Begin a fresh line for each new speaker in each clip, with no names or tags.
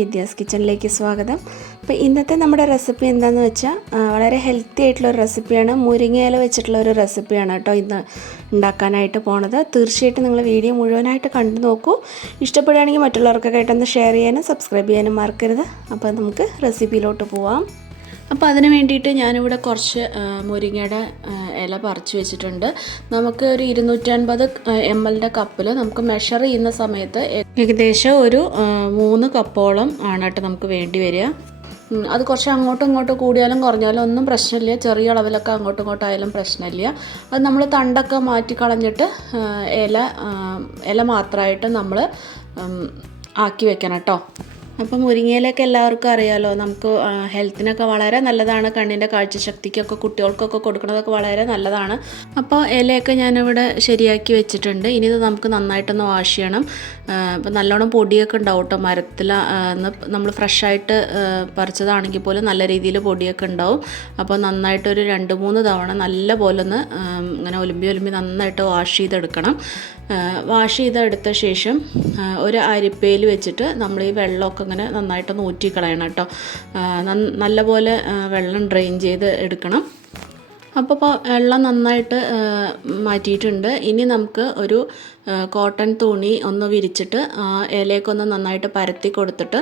വിദ്യാസ് കിച്ചണിലേക്ക് സ്വാഗതം. അപ്പോൾ ഇന്നത്തെ നമ്മുടെ റെസിപ്പി എന്താണെന്ന് വെച്ചാൽ വളരെ ഹെൽത്തി ആയിട്ടുള്ള ഒരു റെസിപ്പിയാണ് മുരിങ്ങയില വെച്ചിട്ടുള്ള ഒരു റെസിപ്പിയാണ് കേട്ടോ ഇന്ന് ഉണ്ടാക്കാനായിട്ട് പോണത്. തീർച്ചയായിട്ടും നിങ്ങൾ വീഡിയോ മുഴുവനായിട്ട് കണ്ടു നോക്കൂ. ഇഷ്ടപ്പെടുകയാണെങ്കിൽ മറ്റുള്ളവർക്കൊക്കെ ആയിട്ടൊന്ന് ഷെയർ ചെയ്യാനും സബ്സ്ക്രൈബ് ചെയ്യാനും മറക്കരുത്. അപ്പോൾ നമുക്ക് റെസിപ്പിയിലോട്ട് പോവാം. അപ്പോൾ അതിന് വേണ്ടിയിട്ട് ഞാനിവിടെ കുറച്ച് മുരിങ്ങയുടെ ഇല പറിച്ചു വെച്ചിട്ടുണ്ട്. നമുക്ക് ഒരു ഇരുന്നൂറ്റൻപത് എം എല്ലിന്റെ കപ്പിൽ നമുക്ക് മെഷർ ചെയ്യുന്ന സമയത്ത് ഏകദേശം ഒരു മൂന്ന് കപ്പോളം ആണ് കേട്ടോ നമുക്ക് വേണ്ടി വരിക. അത് കുറച്ച് അങ്ങോട്ടും ഇങ്ങോട്ടും കൂടിയാലും കുറഞ്ഞാലും ഒന്നും പ്രശ്നമില്ല. ചെറിയ അളവിലൊക്കെ അങ്ങോട്ടും ഇങ്ങോട്ടും ആയാലും പ്രശ്നമില്ല. അത് നമ്മൾ തണ്ടൊക്കെ മാറ്റി കളഞ്ഞിട്ട് ഇല ഇല മാത്രമായിട്ട് നമ്മൾ ആക്കി വെക്കണം കേട്ടോ. അപ്പം മുരിങ്ങയിലൊക്കെ എല്ലാവർക്കും അറിയാലോ നമുക്ക് ഹെൽത്തിനൊക്കെ വളരെ നല്ലതാണ്. കണ്ണിന്റെ കാഴ്ചശക്തിക്കൊക്കെ കുട്ടികൾക്കൊക്കെ കൊടുക്കുന്നതൊക്കെ വളരെ നല്ലതാണ്. അപ്പോൾ ഇലയൊക്കെ ഞാനിവിടെ ശരിയാക്കി വെച്ചിട്ടുണ്ട്. ഇനി ഇത് നമുക്ക് നന്നായിട്ടൊന്ന് വാഷ് ചെയ്യണം. അപ്പം നല്ലോണം പൊടിയൊക്കെ ഉണ്ടാവും കേട്ടോ മരത്തിൽ നമ്മൾ ഫ്രഷായിട്ട് പറിച്ചതാണെങ്കിൽ പോലും നല്ല രീതിയിൽ പൊടിയൊക്കെ ഉണ്ടാവും. അപ്പോൾ നന്നായിട്ടൊരു രണ്ട് മൂന്ന് തവണ നല്ല പോലെ ഒന്ന് ഇങ്ങനെ ഒലുമ്പി ഒലുമ്പി നന്നായിട്ട് വാഷ് ചെയ്തെടുക്കണം. വാഷ് ചെയ്തെടുത്ത ശേഷം ഒരു അരിപ്പയിൽ വെച്ചിട്ട് നമ്മൾ ഈ വെള്ളമൊക്കെ ഇങ്ങനെ നന്നായിട്ട് ഊറ്റി കളയണം കേട്ടോ നല്ലപോലെ വെള്ളം ഡ്രെയിൻ ചെയ്ത് എടുക്കണം. അപ്പോൾ വെള്ളം നന്നായിട്ട് മാറ്റിയിട്ടുണ്ട്. ഇനി നമുക്ക് ഒരു കോട്ടൺ തുണി ഒന്ന് വിരിച്ചിട്ട് ആ ഇലയൊക്കെ നന്നായിട്ട് പരത്തി കൊടുത്തിട്ട്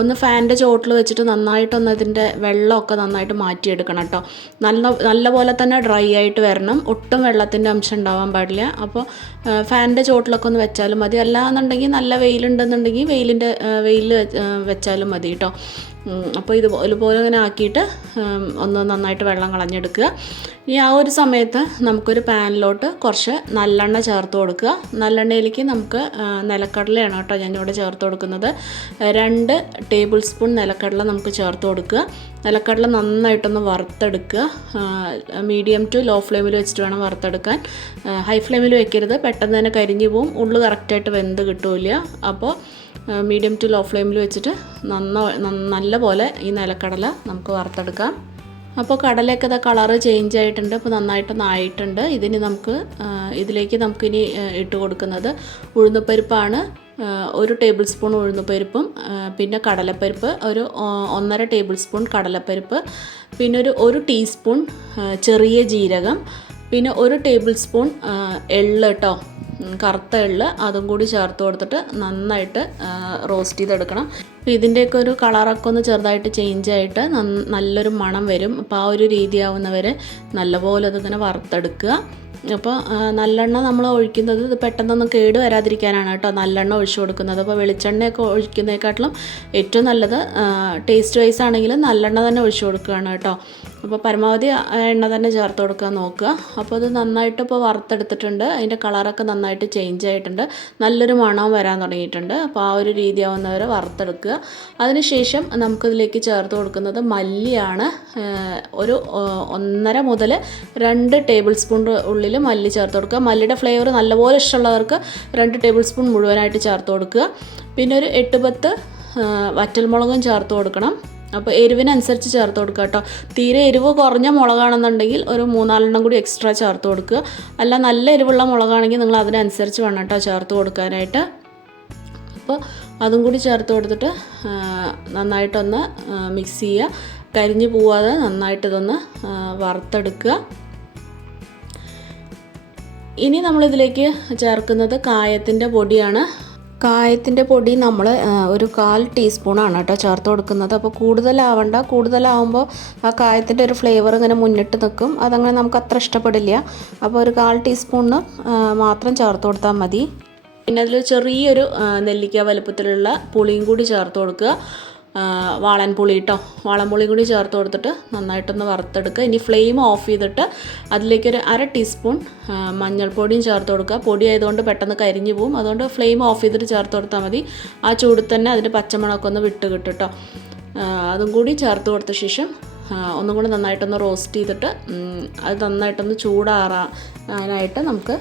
ഒന്ന് ഫാനിന്റെ ചോട്ടിൽ വെച്ചിട്ട് നന്നായിട്ടൊന്ന് അതിന്റെ വെള്ളമൊക്കെ നന്നായിട്ട് മാറ്റിയെടുക്കണം കേട്ടോ. നല്ല നല്ലപോലെ തന്നെ ഡ്രൈ ആയിട്ട് വരണം. ഒട്ടും വെള്ളത്തിന്റെ അംശം ഉണ്ടാവാൻ പാടില്ല. അപ്പോൾ ഫാനിന്റെ ചോട്ടിലൊക്കെ ഒന്ന് വെച്ചാലും മതി. അല്ലാന്നുണ്ടെങ്കിൽ നല്ല വെയിലുണ്ടെന്നുണ്ടെങ്കിൽ വെയിലിന്റെ വെയിൽ വെച്ചാലും മതി കേട്ടോ. അപ്പോൾ ഇത് ഇതുപോലെ ഇങ്ങനെ ആക്കിയിട്ട് ഒന്ന് നന്നായിട്ട് വെള്ളം കളഞ്ഞെടുക്കുക. ഈ ആ ഒരു സമയത്ത് നമുക്കൊരു പാനിലോട്ട് കുറച്ച് നല്ലെണ്ണ ചേർത്ത് കൊടുക്കുക. നല്ലെണ്ണയിലേക്ക് നമുക്ക് നിലക്കടലയാണ് കേട്ടോ ഞാനിവിടെ ചേർത്ത് കൊടുക്കുന്നത്. രണ്ട് ടേബിൾ സ്പൂൺ നിലക്കടല നമുക്ക് ചേർത്ത് കൊടുക്കുക. നിലക്കടല നന്നായിട്ടൊന്ന് വറുത്തെടുക്കുക. മീഡിയം ടു ലോ ഫ്ലെയിമിൽ വെച്ചിട്ട് വേണം വറുത്തെടുക്കാൻ. ഹൈ ഫ്ലെയിമിൽ വെക്കരുത്. പെട്ടെന്ന് തന്നെ കരിഞ്ഞു പോവും. ഉള്ളു കറക്റ്റായിട്ട് വെന്ത് കിട്ടില്ല. അപ്പോൾ മീഡിയം ടു ലോ ഫ്ലെയിമിൽ വെച്ചിട്ട് നന്ന- നല്ല പോലെ ഈ നിലക്കടല നമുക്ക് വറുത്തെടുക്കാം. അപ്പോൾ കടലയൊക്കെ ഇതാ കളറ് ചേഞ്ച് ആയിട്ടുണ്ട് അപ്പോൾ നന്നായിട്ടൊന്ന് ആയിട്ടുണ്ട്. ഇതിന് നമുക്ക് ഇതിലേക്ക് നമുക്കിനി ഇട്ട് കൊടുക്കുന്നത് ഉഴുന്നുപരിപ്പാണ്. ഒരു ടേബിൾ സ്പൂൺ ഉഴുന്നുപരിപ്പും പിന്നെ കടലപ്പരിപ്പ് ഒരു ഒന്നര ടേബിൾ സ്പൂൺ കടലപ്പരിപ്പ് പിന്നെ ഒരു ഒരു ടീസ്പൂൺ ചെറിയ ജീരകം പിന്നെ ഒരു ടേബിൾ സ്പൂൺ എള്ള് കേട്ടോ കറുത്ത എള്ള് അതും കൂടി ചേർത്ത് കൊടുത്തിട്ട് നന്നായിട്ട് റോസ്റ്റ് ചെയ്തെടുക്കണം. അപ്പോൾ ഇതിന്റെയൊക്കെ ഒരു കളറൊക്കെ ഒന്ന് ചെറുതായിട്ട് ചേഞ്ച് ആയിട്ട് നല്ലൊരു മണം വരും. അപ്പോൾ ആ ഒരു രീതിയാവുന്നവരെ നല്ലപോലെ അതിങ്ങനെ വറുത്തെടുക്കുക. അപ്പോൾ നല്ലെണ്ണ നമ്മൾ ഒഴിക്കുന്നത് ഇത് പെട്ടെന്നൊന്നും കേട് വരാതിരിക്കാനാണ് കേട്ടോ നല്ലെണ്ണ ഒഴിച്ചു കൊടുക്കുന്നത്. അപ്പോൾ വെളിച്ചെണ്ണയൊക്കെ ഒഴിക്കുന്നതിനെക്കാട്ടിലും ഏറ്റവും നല്ലത് ടേസ്റ്റ് വൈസ് ആണെങ്കിലും നല്ലെണ്ണ തന്നെ ഒഴിച്ചു കൊടുക്കുകയാണ് കേട്ടോ. അപ്പോൾ പരമാവധി എണ്ണ തന്നെ ചേർത്ത് കൊടുക്കാൻ നോക്കുക. അപ്പോൾ അത് നന്നായിട്ട് ഇപ്പോൾ വറുത്തെടുത്തിട്ടുണ്ട്. അതിന്റെ കളറൊക്കെ നന്നായിട്ട് ചേഞ്ച് ആയിട്ടുണ്ട്. നല്ലൊരു മണവും വരാൻ തുടങ്ങിയിട്ടുണ്ട്. അപ്പോൾ ആ ഒരു രീതിയാവുന്നവരെ വറുത്തെടുക്കുക. അതിനുശേഷം നമുക്കിതിലേക്ക് ചേർത്ത് കൊടുക്കുന്നത് മല്ലിയാണ്. ഒരു ഒന്നര മുതൽ രണ്ട് ടേബിൾ സ്പൂൺ ഉള്ളിൽ മല്ലി ചേർത്ത് കൊടുക്കുക. മല്ലിയുടെ ഫ്ലേവർ നല്ലപോലെ ഇഷ്ടമുള്ളവർക്ക് രണ്ട് ടേബിൾ സ്പൂൺ മുഴുവനായിട്ട് ചേർത്ത് കൊടുക്കുക. പിന്നെ ഒരു എട്ട് പത്ത് വറ്റൽമുളകും ചേർത്ത് കൊടുക്കണം. അപ്പോൾ എരിവിനനുസരിച്ച് ചേർത്ത് കൊടുക്കുക കേട്ടോ. തീരെ എരിവ് കുറഞ്ഞ മുളകാണെന്നുണ്ടെങ്കിൽ ഒരു മൂന്നാലെണ്ണം കൂടി എക്സ്ട്രാ ചേർത്ത് കൊടുക്കുക. അല്ല നല്ല എരിവുള്ള മുളകാണെങ്കിൽ നിങ്ങൾ അതിനനുസരിച്ച് വേണം കേട്ടോ ചേർത്ത് കൊടുക്കാനായിട്ട്. അപ്പോൾ അതും കൂടി ചേർത്ത് കൊടുത്തിട്ട് നന്നായിട്ടൊന്ന് മിക്സ് ചെയ്യുക. കരിഞ്ഞു പോവാതെ നന്നായിട്ട് ഇതൊന്ന് വറുത്തെടുക്കുക. ഇനി നമ്മളിതിലേക്ക് ചേർക്കുന്നത് കായത്തിന്റെ പൊടിയാണ്. കായത്തിന്റെ പൊടി നമ്മൾ ഒരു കാൽ ടീസ്പൂണാണ് കേട്ടോ ചേർത്ത് കൊടുക്കുന്നത്. അപ്പോൾ കൂടുതലാവണ്ട. കൂടുതലാവുമ്പോൾ ആ കായത്തിന്റെ ഒരു ഫ്ലേവർ ഇങ്ങനെ മുന്നിട്ട് നിൽക്കും. അതങ്ങനെ നമുക്ക് അത്ര ഇഷ്ടപ്പെടില്ല. അപ്പോൾ ഒരു കാൽ ടീസ്പൂണിന് മാത്രം ചേർത്ത് കൊടുത്താൽ മതി. പിന്നെ അതിൽ ചെറിയൊരു നെല്ലിക്ക വലുപ്പത്തിലുള്ള പുളിയും കൂടി ചേർത്ത് കൊടുക്കുക. ആ, വാളൻ പുളി കേട്ടോ വാളൻ പുളിയും കൂടി ചേർത്ത് കൊടുത്തിട്ട് നന്നായിട്ടൊന്ന് വറുത്തെടുക്കുക. ഇനി ഫ്ലെയിം ഓഫ് ചെയ്തിട്ട് അതിലേക്കൊരു അര ടീസ്പൂൺ മഞ്ഞൾപ്പൊടിയും ചേർത്ത് കൊടുക്കുക. പൊടി ആയതുകൊണ്ട് പെട്ടെന്ന് കരിഞ്ഞു പോകും. അതുകൊണ്ട് ഫ്ലെയിം ഓഫ് ചെയ്തിട്ട് ചേർത്ത് കൊടുത്താൽ മതി. ആ ചൂടിൽ തന്നെ അതിന്റെ പച്ചമുളകൊക്കെ ഒന്ന് വിട്ട് കിട്ടും കേട്ടോ ആ, അതും കൂടി ചേർത്ത് കൊടുത്ത ശേഷം ഒന്നും കൂടി നന്നായിട്ടൊന്ന് റോസ്റ്റ് ചെയ്തിട്ട് അത് നന്നായിട്ടൊന്ന് ചൂടാറാനായിട്ട് നമുക്ക്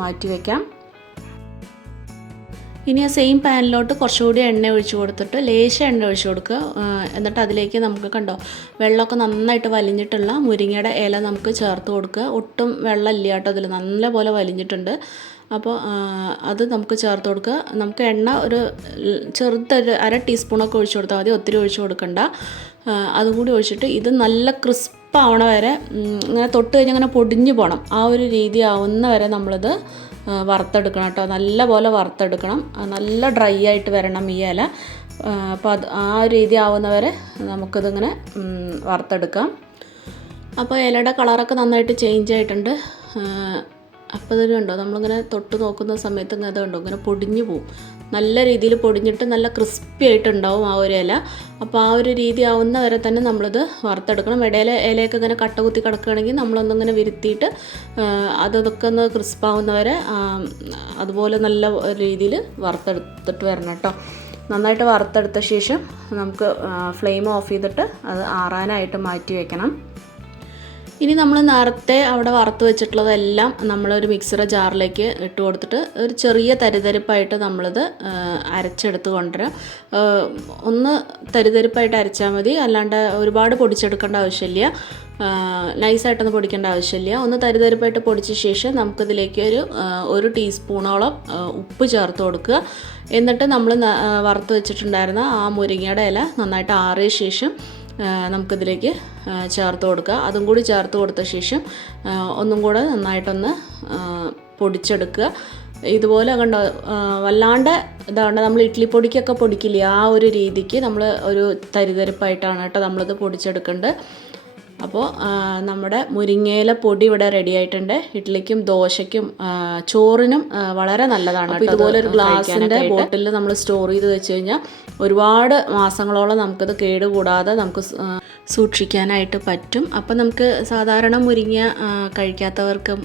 മാറ്റി വയ്ക്കാം ഇനി ആ സെയിം പാനിലോട്ട് കുറച്ചുകൂടി എണ്ണ ഒഴിച്ച് കൊടുത്തിട്ട് ലേശം എണ്ണ ഒഴിച്ച് കൊടുക്കുക. എന്നിട്ട് അതിലേക്ക് നമുക്ക് കണ്ടോ വെള്ളമൊക്കെ നന്നായിട്ട് വലിഞ്ഞിട്ടുള്ള മുരിങ്ങയുടെ ഇല നമുക്ക് ചേർത്ത് കൊടുക്കുക. ഒട്ടും വെള്ളം ഇല്ല കേട്ടോ അതിൽ നല്ലപോലെ വലിഞ്ഞിട്ടുണ്ട്. അപ്പോൾ അത് നമുക്ക് ചേർത്ത് കൊടുക്കുക. നമുക്ക് എണ്ണ ഒരു ചെറുതൊരു അര ടീസ്പൂണൊക്കെ ഒഴിച്ചു കൊടുത്താൽ മതി ഒത്തിരി ഒഴിച്ചു കൊടുക്കണ്ട. അതുകൂടി അതും കൂടി ഒഴിച്ചിട്ട് ഇത് നല്ല ക്രിസ്പ് ആവണ വരെ ഇങ്ങനെ തൊട്ട് കഴിഞ്ഞ് ഇങ്ങനെ പൊടിഞ്ഞു പോകണം. ആ ഒരു രീതി ആവുന്ന വരെ നമ്മളിത് വറുത്തെടുക്കണം കേട്ടോ. നല്ല പോലെ വറുത്തെടുക്കണം നല്ല ഡ്രൈ ആയിട്ട് വരണം ഈ ഇല. അപ്പോൾ അത് ആ രീതി ആവുന്നവരെ നമുക്കിതിങ്ങനെ വറുത്തെടുക്കാം. അപ്പോൾ ഇലയുടെ കളറൊക്കെ നന്നായിട്ട് ചേഞ്ച് ആയിട്ടുണ്ട്. അപ്പോൾ ഇത് കണ്ടോ? നമ്മളിങ്ങനെ തൊട്ട് നോക്കുന്ന സമയത്ത് ഇങ്ങനെ അത് കണ്ടോ ഇങ്ങനെ പൊടിഞ്ഞു പോവും. നല്ല രീതിയിൽ പൊടിഞ്ഞിട്ട് നല്ല ക്രിസ്പി ആയിട്ടുണ്ടാവും ആ ഒരു ഇല. അപ്പോൾ ആ ഒരു രീതി ആവുന്ന വരെ തന്നെ നമ്മളിത് വറുത്തെടുക്കണം. ഇടയിലെ ഇലയൊക്കെ ഇങ്ങനെ കട്ട കുത്തി കിടക്കുകയാണെങ്കിൽ നമ്മളൊന്നിങ്ങനെ വിരുത്തിയിട്ട് അതൊക്കെ ഒന്ന് ക്രിസ്പാവുന്നവരെ അതുപോലെ നല്ല രീതിയിൽ വറുത്തെടുത്തിട്ട് വരണം കേട്ടോ. നന്നായിട്ട് വറുത്തെടുത്ത ശേഷം നമുക്ക് ഫ്ലെയിം ഓഫ് ചെയ്തിട്ട് അത് ആറാനായിട്ട് മാറ്റി വെക്കണം. ഇനി നമ്മൾ നേരത്തെ അവിടെ വറുത്ത് വെച്ചിട്ടുള്ളതെല്ലാം നമ്മളൊരു മിക്സറ ജാറിലേക്ക് ഇട്ട് കൊടുത്തിട്ട് ഒരു ചെറിയ തരിതരിപ്പായിട്ട് നമ്മളിത് അരച്ചെടുത്ത് കൊണ്ടുവരാം. ഒന്ന് തരിതരിപ്പായിട്ട് അരച്ചാൽ മതി. അല്ലാണ്ട് ഒരുപാട് പൊടിച്ചെടുക്കേണ്ട ആവശ്യമില്ല. നൈസായിട്ടൊന്ന് പൊടിക്കേണ്ട ആവശ്യമില്ല. ഒന്ന് തരിതരിപ്പായിട്ട് പൊടിച്ച ശേഷം നമുക്കിതിലേക്ക് ഒരു ഒരു ടീസ്പൂണോളം ഉപ്പ് ചേർത്ത് കൊടുക്കുക. എന്നിട്ട് നമ്മൾ വറുത്ത് വെച്ചിട്ടുണ്ടായിരുന്ന ആ മുരിങ്ങയുടെ ഇല നന്നായിട്ട് ആറിയ ശേഷം നമുക്കിതിലേക്ക് ചേർത്ത് കൊടുക്കുക. അതും കൂടി ചേർത്ത് കൊടുത്ത ശേഷം ഒന്നും കൂടെ നന്നായിട്ടൊന്ന് പൊടിച്ചെടുക്കുക. ഇതുപോലെ കണ്ടോ വല്ലാണ്ട് ഇതാണ്ട് നമ്മൾ ഇഡ്ഡലി പൊടിക്കൊക്കെ പൊടിക്കില്ലേ ആ ഒരു രീതിക്ക് നമ്മൾ ഒരു തരിതരിപ്പായിട്ടാണ് കേട്ടോ നമ്മളിത് പൊടിച്ചെടുക്കേണ്ടത്. അപ്പോൾ നമ്മുടെ മുരിങ്ങയില പൊടി ഇവിടെ റെഡി ആയിട്ടുണ്ട്. ഇഡ്ഡലിക്കും ദോശയ്ക്കും ചോറിനും വളരെ നല്ലതാണ് അപ്പോൾ ഇതുപോലെ ഒരു ഗ്ലാസിന്റെ ബോട്ടിലിൽ നമ്മൾ സ്റ്റോർ ചെയ്ത് വെച്ച് കഴിഞ്ഞാൽ ഒരുപാട് മാസങ്ങളോളം നമുക്കത് കേടുകൂടാതെ നമുക്ക് സൂക്ഷിക്കാനായിട്ട് പറ്റും. അപ്പോൾ നമുക്ക് സാധാരണ മുരിങ്ങ കഴിക്കാത്തവർക്കും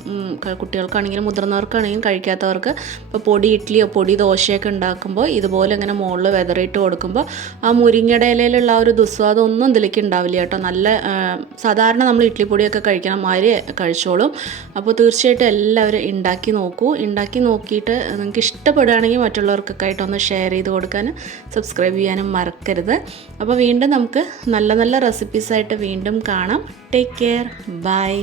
കുട്ടികൾക്കാണെങ്കിലും മുതിർന്നവർക്കാണെങ്കിലും കഴിക്കാത്തവർക്ക് ഇപ്പോൾ പൊടി ഇഡ്ഡലിയോ പൊടി ദോശയൊക്കെ ഉണ്ടാക്കുമ്പോൾ ഇതുപോലെ ഇങ്ങനെ മുകളിൽ വെതറിയിട്ട് കൊടുക്കുമ്പോൾ ആ മുരിങ്ങയുടെ ഇലയിലുള്ള ആ ഒരു ദുസ്വാദം ഒന്നും ഇതിലേക്ക് ഉണ്ടാവില്ല കേട്ടോ. നല്ല സാധാരണ നമ്മൾ ഇഡ്ഡലി പൊടിയൊക്കെ കഴിക്കണം മാതിരി കഴിച്ചോളും. അപ്പോൾ തീർച്ചയായിട്ടും എല്ലാവരും ഉണ്ടാക്കി നോക്കൂ. ഉണ്ടാക്കി നോക്കിയിട്ട് നിങ്ങൾക്ക് ഇഷ്ടപ്പെടുകയാണെങ്കിൽ മറ്റുള്ളവർക്കൊക്കെ ആയിട്ടൊന്ന് ഷെയർ ചെയ്ത് കൊടുക്കാനും സബ്സ്ക്രൈബ് ചെയ്യാനും മറക്കരുത്. അപ്പോൾ വീണ്ടും നമുക്ക് നല്ല നല്ല റെസിപ്പീസായിട്ട് വീണ്ടും കാണാം. Take care bye